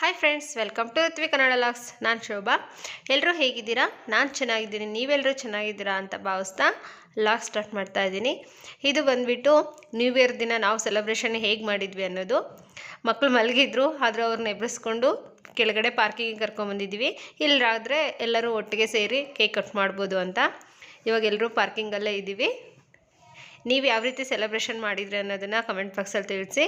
Hi friends welcome to Rithvi Kannada vlogs ನಾನು ಶೋಭಾ. ಎಲ್ಲರೂ ಹೇಗಿದ್ದೀರಾ? ನಾನು ಚೆನ್ನಾಗಿದ್ದೀನಿ. ನೀವೆಲ್ಲರೂ ಚೆನ್ನಾಗಿದ್ದೀರಾ ಅಂತ ಭಾವಿಸ್ತಾ ಲಾಗ್ ಸ್ಟಾರ್ಟ್ ಮಾಡ್ತಾ ಇದ್ದೀನಿ. ಇದು ಬಂದುಬಿಟ್ಟು ನ್ಯೂ ಇಯರ್ ದಿನ ನಾವು ಸೆಲೆಬ್ರೇಷನ್ ಹೇಗೆ ಮಾಡಿದ್ವಿ ಅನ್ನೋದು. ಮಕ್ಕಳು ಮಲಗಿದ್ರು, ಆದರೂ ಅವ್ರನ್ನ ಎಬ್ಬಿಸ್ಕೊಂಡು ಕೆಳಗಡೆ ಪಾರ್ಕಿಂಗಿಗೆ ಕರ್ಕೊಂಬಂದಿದ್ದೀವಿ ಇಲ್ಲರಾದರೆ ಎಲ್ಲರೂ ಒಟ್ಟಿಗೆ ಸೇರಿ ಕೇಕ್ ಕಟ್ ಮಾಡ್ಬೋದು ಅಂತ. ಇವಾಗ ಎಲ್ಲರೂ ಪಾರ್ಕಿಂಗಲ್ಲೇ ಇದ್ದೀವಿ. ನೀವು ಯಾವ ರೀತಿ ಸೆಲೆಬ್ರೇಷನ್ ಮಾಡಿದ್ರಿ ಅನ್ನೋದನ್ನು ಕಮೆಂಟ್ ಬಾಕ್ಸಲ್ಲಿ ತಿಳಿಸಿ.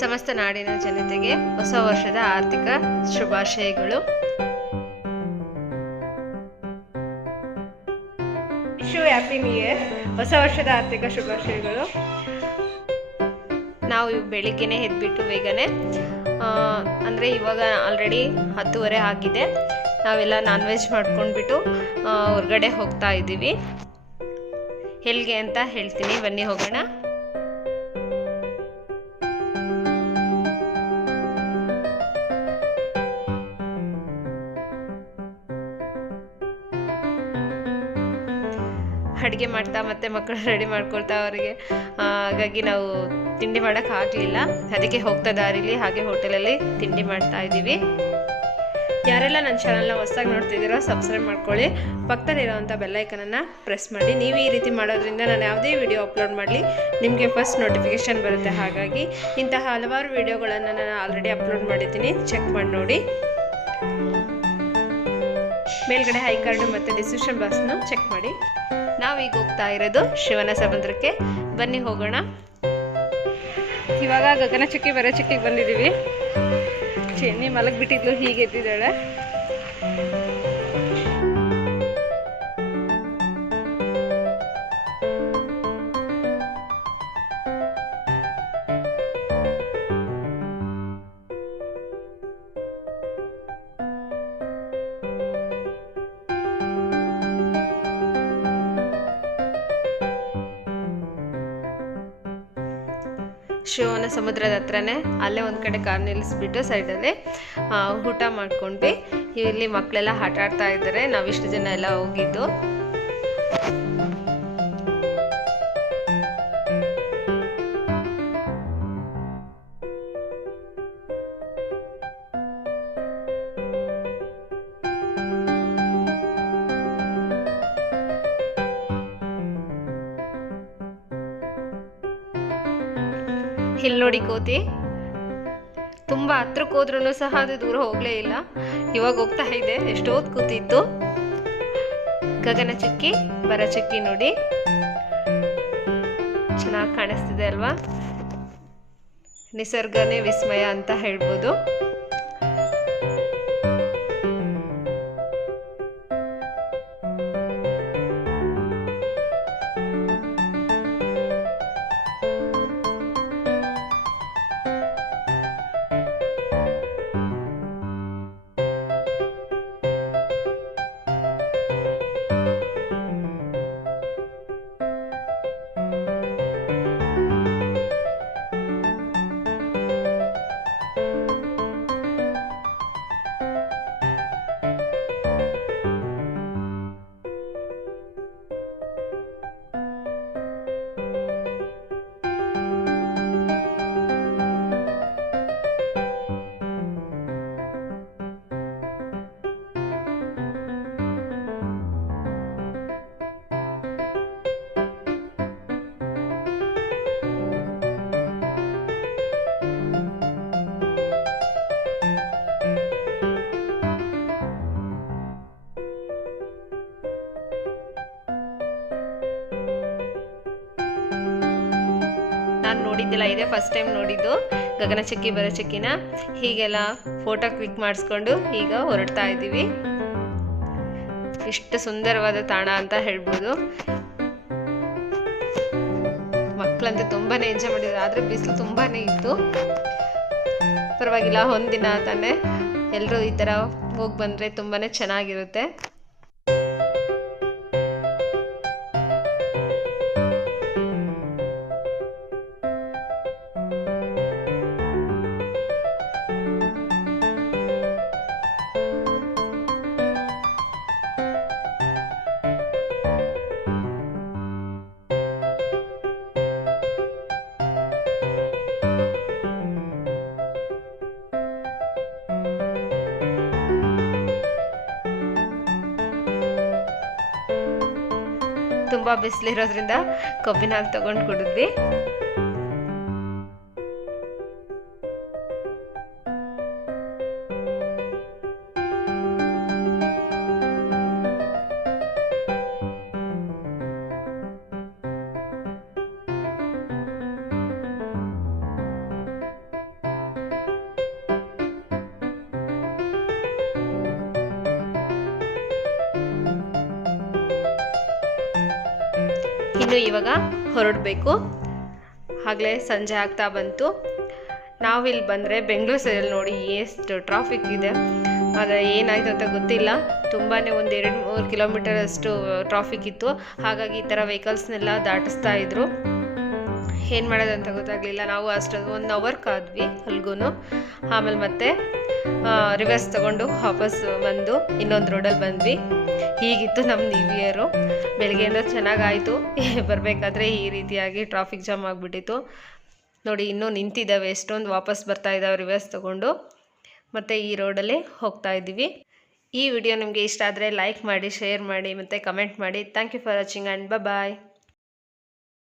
ಸಮಸ್ತ ನಾಡಿನ ಜನತೆಗೆ ಹೊಸ ವರ್ಷದ ಆರ್ಥಿಕ ಶುಭಾಶಯಗಳು. Vishu happy new year. ಹೊಸ ವರ್ಷದ ಆರ್ಥಿಕ ಶುಭಾಶಯಗಳು. ನಾವು ಬೆಳಿಗ್ಗೆನೆ ಎದ್ಬಿಟ್ಟು ಬೇಗನೆ ಅಂದರೆ ಇವಾಗ ಆಲ್ರೆಡಿ ಹತ್ತುವರೆ ಆಗಿದೆ. ನಾವೆಲ್ಲ ನಾನ್ ವೆಜ್ ಮಾಡ್ಕೊಂಡ್ಬಿಟ್ಟು ಹೊರಗಡೆ ಹೋಗ್ತಾ ಇದ್ದೀವಿ. ಎಲ್ಲಿಗೆ ಅಂತ ಹೇಳ್ತೀನಿ ಬನ್ನಿ ಹೋಗೋಣ. ಅಡುಗೆ ಮಾಡ್ತಾ ಮತ್ತೆ ಮಕ್ಕಳು ರೆಡಿ ಮಾಡ್ಕೊಳ್ತಾ ಅವರಿಗೆ. ಹಾಗಾಗಿ ನಾವು ತಿಂಡಿ ಮಾಡೋಕೆ ಆಗಲಿಲ್ಲ. ಅದಕ್ಕೆ ಹೋಗ್ತಾ ದಾರಿಲಿ, ಹಾಗೆ ಹೋಟೆಲಲ್ಲಿ ತಿಂಡಿ ಮಾಡ್ತಾ ಇದ್ದೀವಿ. ಯಾರೆಲ್ಲ ನನ್ನ ಚಾನಲ್ನ ಹೊಸ್ದಾಗಿ ನೋಡ್ತಿದ್ದೀರೋ ಸಬ್ಸ್ಕ್ರೈಬ್ ಮಾಡ್ಕೊಳ್ಳಿ. ಪಕ್ಕದಲ್ಲಿರೋವಂಥ ಬೆಲ್ಲೈಕನನ್ನು ಪ್ರೆಸ್ ಮಾಡಿ. ನೀವು ಈ ರೀತಿ ಮಾಡೋದ್ರಿಂದ ನಾನು ಯಾವುದೇ ವಿಡಿಯೋ ಅಪ್ಲೋಡ್ ಮಾಡಲಿ, ನಿಮಗೆ ಫಸ್ಟ್ ನೋಟಿಫಿಕೇಷನ್ ಬರುತ್ತೆ. ಹಾಗಾಗಿ ಇಂತಹ ಹಲವಾರು ವಿಡಿಯೋಗಳನ್ನು ನಾನು ಆಲ್ರೆಡಿ ಅಪ್ಲೋಡ್ ಮಾಡಿದ್ದೀನಿ. ಚೆಕ್ ಮಾಡಿ ನೋಡಿ. ಮೇಲ್ಗಡೆ ಹೈ ಕಾರ್ಡು ಮತ್ತು ಡಿಸ್ಕ್ರಿಪ್ಷನ್ ಬಾಕ್ಸ್ನ ಚೆಕ್ ಮಾಡಿ. ನಾವೀಗ ಹೋಗ್ತಾ ಇರೋದು ಶಿವನ ಸಮುದ್ರಕ್ಕೆ. ಬನ್ನಿ ಹೋಗೋಣ. ಇವಾಗ ಗಗನ ಚುಕ್ಕಿ ಬರೋ ಬಂದಿದ್ದೀವಿ ಚೆನ್ನಿ ಮಲಗಿಬಿಟ್ಟಿದ್ಲು ಹೀಗೆ ಎದ್ದಿದ್ದಾಳೆ ಶಿವನ ಸಮುದ್ರದ ಹತ್ರನೇ ಅಲ್ಲೇ ಒಂದು ಕಡೆ ಕಾರ್ ನಿಲ್ಲಿಸ್ಬಿಟ್ಟು ಸೈಡಲ್ಲಿ ಊಟ ಮಾಡ್ಕೊಂಡ್ವಿ. ಇಲ್ಲಿ ಮಕ್ಕಳೆಲ್ಲ ಆಟ ಆಡ್ತಾ ಇದ್ದಾರೆ ನಾವಿಷ್ಟು ಜನ ಎಲ್ಲ ಹೋಗಿದ್ದು. ಇಲ್ಲಿ ನೋಡಿ ಕೋತಿ. ತುಂಬ ಹತ್ರಕ್ಕೆ ಹೋದ್ರೂ ಸಹ ಅದು ದೂರ ಹೋಗಲೇ ಇಲ್ಲ. ಇವಾಗ ಹೋಗ್ತಾ ಇದೆ. ಎಷ್ಟೊತ್ತು ಕೂತಿತ್ತು. ಗಗನ ಚುಕ್ಕಿ, ಬರ ಚುಕ್ಕಿ ನೋಡಿ. ಚೆನ್ನಾಗಿ ಕಾಣಿಸ್ತಿದೆ ಅಲ್ವಾ? ನಿಸರ್ಗನೇ ವಿಸ್ಮಯ ಅಂತ ಹೇಳ್ಬೋದು. ನಾನು ನೋಡಿದ್ದಿಲ್ಲ, ಇದೇ ಫಸ್ಟ್ ಟೈಮ್ ನೋಡಿದ್ದು. ಗಗನ ಚಕ್ಕಿ ಬರೋ ಚಕ್ಕಿನ. ಹೀಗೆಲ್ಲ ಫೋಟೋ ಕ್ಲಿಕ್ ಮಾಡಿಸ್ಕೊಂಡು ಈಗ ಹೊರಡ್ತಾ ಇದ್ದೀವಿ. ಇಷ್ಟು ಸುಂದರವಾದ ತಾಣ ಅಂತ ಹೇಳ್ಬೋದು. ಮಕ್ಕಳಂತೂ ತುಂಬಾ ಎಂಜಾಯ್ ಮಾಡಿದ್ರು, ಆದರೆ ಬಿಸಿಲು ತುಂಬಾನೇ ಇತ್ತು. ಪರವಾಗಿಲ್ಲ, ಒಂದಿನ ತಾನೇ. ಎಲ್ಲರೂ ಈ ಥರ ಹೋಗಿ ಬಂದರೆ ತುಂಬಾ ಚೆನ್ನಾಗಿರುತ್ತೆ. ತುಂಬ ಬಿಸಿಲಿರೋದ್ರಿಂದ ಕಬ್ಬಿನ ಹಾಲು ತಗೊಂಡು ಕುಡಿದ್ವಿ. ಇನ್ನು ಇವಾಗ ಹೊರಡಬೇಕು. ಆಗಲೇ ಸಂಜೆ ಆಗ್ತಾ ಬಂತು. ನಾವಿಲ್ಲಿ ಬಂದರೆ ಬೆಂಗಳೂರು ಸೈಡಲ್ಲಿ ನೋಡಿ ಎಷ್ಟು ಟ್ರಾಫಿಕ್ ಇದೆ. ಆದರೆ ಏನಾಯಿತು ಅಂತ ಗೊತ್ತಿಲ್ಲ. ತುಂಬಾ ಒಂದು ಎರಡು ಮೂರು ಕಿಲೋಮೀಟರ್ ಅಷ್ಟು ಟ್ರಾಫಿಕ್ ಇತ್ತು. ಹಾಗಾಗಿ ಈ ಥರ ವೆಹಿಕಲ್ಸ್ನೆಲ್ಲ ದಾಟಿಸ್ತಾ ಇದ್ರು. ಏನು ಮಾಡೋದಂತ ಗೊತ್ತಾಗಲಿಲ್ಲ. ನಾವು ಅಷ್ಟು ಒಂದು ಅವರ್ ಕಾದ್ವಿ ಅಲ್ಗೂ ಆಮೇಲೆ ಮತ್ತೆ ರಿವರ್ಸ್ ತಗೊಂಡು ವಾಪಸ್ ಬಂದು ಇನ್ನೊಂದು ರೋಡಲ್ಲಿ ಬಂದ್ವಿ. ಹೀಗಿತ್ತು ನಮ್ಮ ನ್ಯೂ ಇಯರು ಬೆಳಗ್ಗೆಯಿಂದ ಚೆನ್ನಾಗಾಯಿತು. ಬರಬೇಕಾದ್ರೆ ಈ ರೀತಿಯಾಗಿ ಟ್ರಾಫಿಕ್ ಜಾಮ್ ಆಗಿಬಿಟ್ಟಿತ್ತು. ನೋಡಿ, ಇನ್ನೂ ನಿಂತಿದ್ದಾವೆ. ಎಷ್ಟೊಂದು ವಾಪಸ್ ಬರ್ತಾ ಇದ್ದಾವೆ ರಿವರ್ಸ್ ತೊಗೊಂಡು. ಮತ್ತು ಈ ರೋಡಲ್ಲಿ ಹೋಗ್ತಾ ಇದ್ದೀವಿ. ಈ ವಿಡಿಯೋ ನಿಮಗೆ ಇಷ್ಟ ಆದರೆ ಲೈಕ್ ಮಾಡಿ ಶೇರ್ ಮಾಡಿ, ಮತ್ತು ಕಮೆಂಟ್ ಮಾಡಿ. Thank you for watching and bye